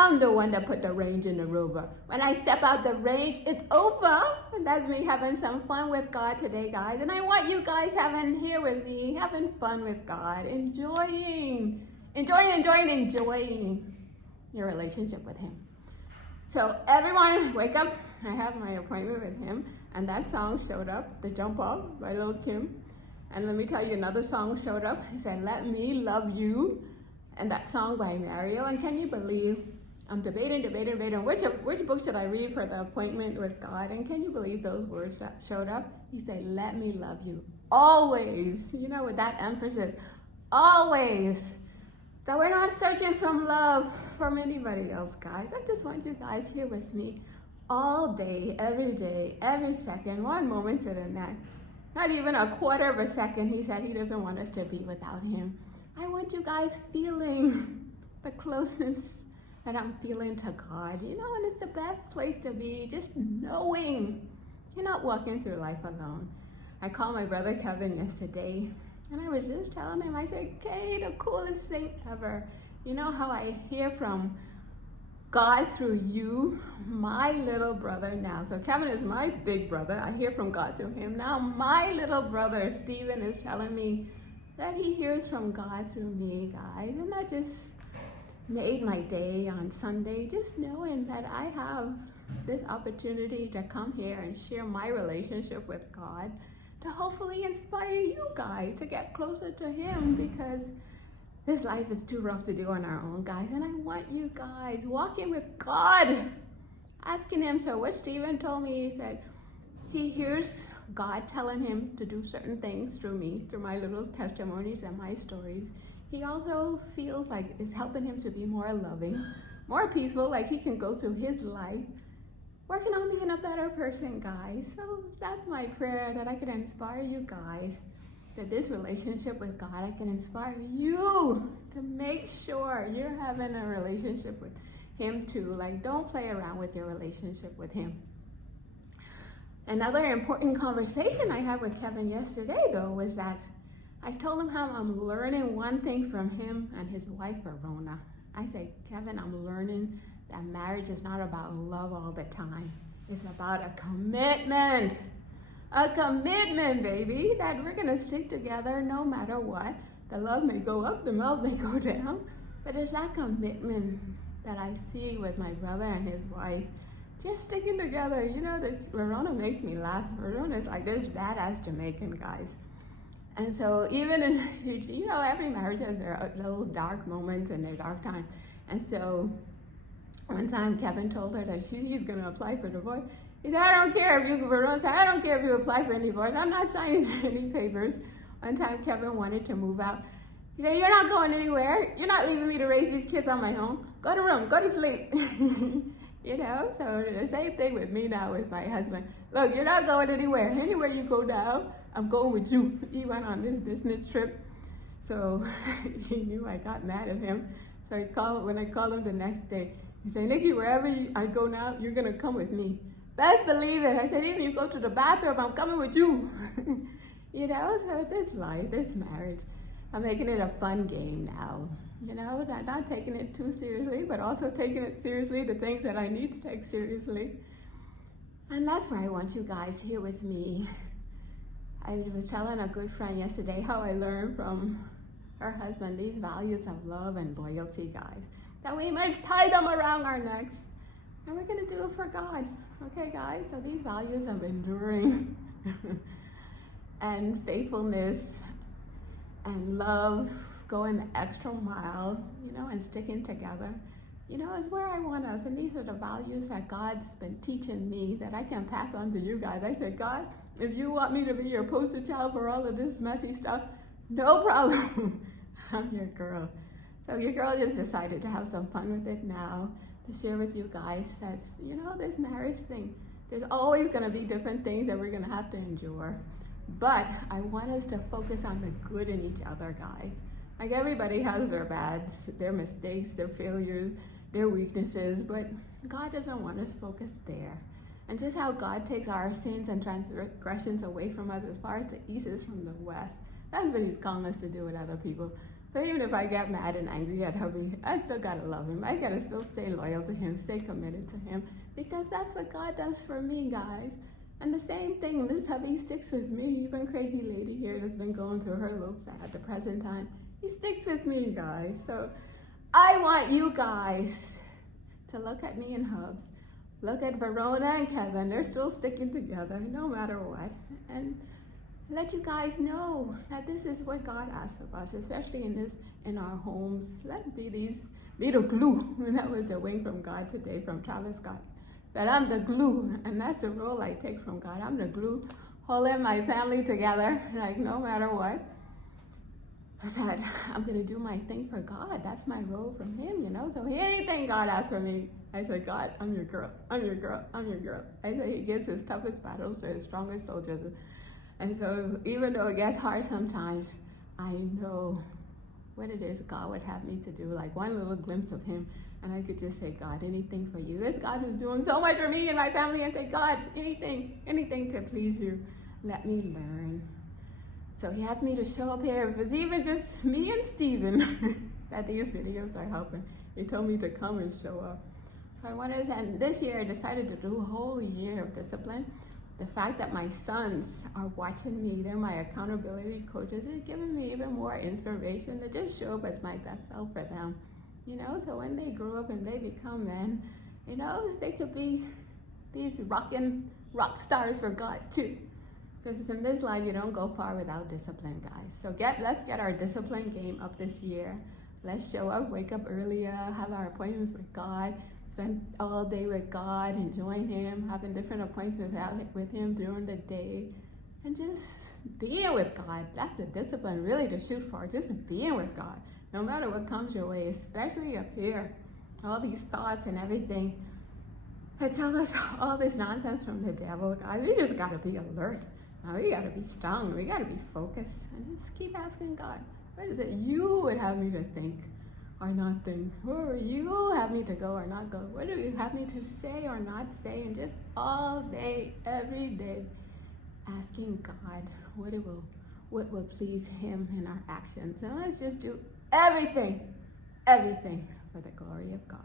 I'm the one that put the range in the rover. When I step out the range, it's over. And that's me having some fun with God today, guys. And I want you guys having here with me, having fun with God, enjoying your relationship with Him. So everyone, wake up. I have my appointment with Him. And that song showed up, The Jump Up by Lil Kim. And let me tell you, another song showed up. He said, Let Me Love You. And that song by Mario. And can you believe, I'm debating which book should I read for the appointment with God. And can you believe those words that showed up? He said, let me love you always. You know, with that emphasis, always. That we're not searching from love from anybody else, guys. I just want you guys here with me all day, every second, one moment to the next. Not even a quarter of a second. He said He doesn't want us to be without Him. I want you guys feeling the closeness that I'm feeling to God, you know, and it's the best place to be, just knowing you're not walking through life alone. I called my brother Kevin yesterday, and I was just telling him, I said, Kay, the coolest thing ever. You know how I hear from God through you, my little brother now. So Kevin is my big brother. I hear from God through him. Now my little brother, Stephen, is telling me that he hears from God through me, guys. And that just made my day on Sunday, just knowing that I have this opportunity to come here and share my relationship with God, to hopefully inspire you guys to get closer to Him, because this life is too rough to do on our own, guys. And I want you guys walking with God, asking Him. So what Stephen told me, he said he hears God telling him to do certain things through me, through my little testimonies and my stories. He also feels like it's helping him to be more loving, more peaceful, like he can go through his life, working on being a better person, guys. So that's my prayer, that I can inspire you guys, that this relationship with God, I can inspire you to make sure you're having a relationship with Him too. Like, don't play around with your relationship with Him. Another important conversation I had with Kevin yesterday, though, was that I told him how I'm learning one thing from him and his wife, Verona. I said, Kevin, I'm learning that marriage is not about love all the time. It's about a commitment. A commitment, baby, that we're going to stick together no matter what. The love may go up, the love may go down, but it's that commitment that I see with my brother and his wife, just sticking together. You know, Verona makes me laugh. Verona is like this badass Jamaican, guys. And so even in, you know, every marriage has their little dark moments and their dark time. And so one time Kevin told her that he's going to apply for divorce. He said, I don't care if you apply for any divorce. I'm not signing any papers. One time Kevin wanted to move out. He said, you're not going anywhere. You're not leaving me to raise these kids on my own. Go to room, go to sleep. You know, so the same thing with me now with my husband. Look, you're not going anywhere. Anywhere you go now, I'm going with you. He went on this business trip, so he knew I got mad at him. So when I called him the next day, he said, Nikki, wherever I go now, you're going to come with me. Best believe it. I said, even if you go to the bathroom, I'm coming with you. You know, so this life, this marriage, I'm making it a fun game now. You know, not taking it too seriously, but also taking it seriously, the things that I need to take seriously. And that's where I want you guys here with me. I was telling a good friend yesterday how I learned from her husband these values of love and loyalty, guys, that we must tie them around our necks. And we're going to do it for God. Okay, guys? So these values of enduring and faithfulness and love, going the extra mile, you know, and sticking together, you know, is where I want us. And these are the values that God's been teaching me that I can pass on to you guys. I said, God, if you want me to be your poster child for all of this messy stuff, no problem. I'm your girl. So your girl just decided to have some fun with it now, to share with you guys that, you know, this marriage thing, there's always going to be different things that we're going to have to endure. But I want us to focus on the good in each other, guys. Like, everybody has their bads, their mistakes, their failures, their weaknesses, but God doesn't want us focused there. And just how God takes our sins and transgressions away from us as far as the east is from the west. That's what He's calling us to do with other people. So even if I get mad and angry at hubby, I still gotta love him. I gotta still stay loyal to him, stay committed to him, because that's what God does for me, guys. And the same thing, this hubby sticks with me. Even crazy lady here that's been going through her little sad, depression time, he sticks with me, guys. So I want you guys to look at me and Hubs. Look at Verona and Kevin. They're still sticking together no matter what. And let you guys know that this is what God asks of us, especially in our homes. Let's be the glue. And that was the wing from God today from Travis Scott. That I'm the glue, and that's the role I take from God. I'm the glue holding my family together, like no matter what. That I'm gonna do my thing for God. That's my role from him, you know. So anything God asks for me, I say, God, I'm your girl. I'm your girl. I'm your girl. I say he gives his toughest battles to his strongest soldiers. And so even though it gets hard sometimes, I know what it is God would have me to do, like one little glimpse of him. And I could just say, God, anything for you. This God who's doing so much for me and my family, and say, God, anything to please you. Let me learn. So he asked me to show up here. If it's even just me and Steven that these videos are helping. He told me to come and show up. So I wanted to, and this year I decided to do a whole year of discipline. The fact that my sons are watching me, they're my accountability coaches, is giving me even more inspiration to just show up as my best self for them. You know, so when they grow up and they become men, you know, they could be these rock stars for God too. Because in this life, you don't go far without discipline, guys. So let's get our discipline game up this year. Let's show up, wake up earlier, have our appointments with God, spend all day with God, enjoying him, having different appointments with him during the day, and just being with God. That's the discipline really to shoot for, just being with God. No matter what comes your way, especially up here, all these thoughts and everything that tell us all this nonsense from the devil, guys, we just gotta be alert. Now we gotta be strong, we gotta be focused, and just keep asking God, what is it you would have me to think or not think? Where would you have me to go or not go? What do you have me to say or not say? And just all day, every day, asking God what will please him in our actions. And let's just do everything for the glory of God.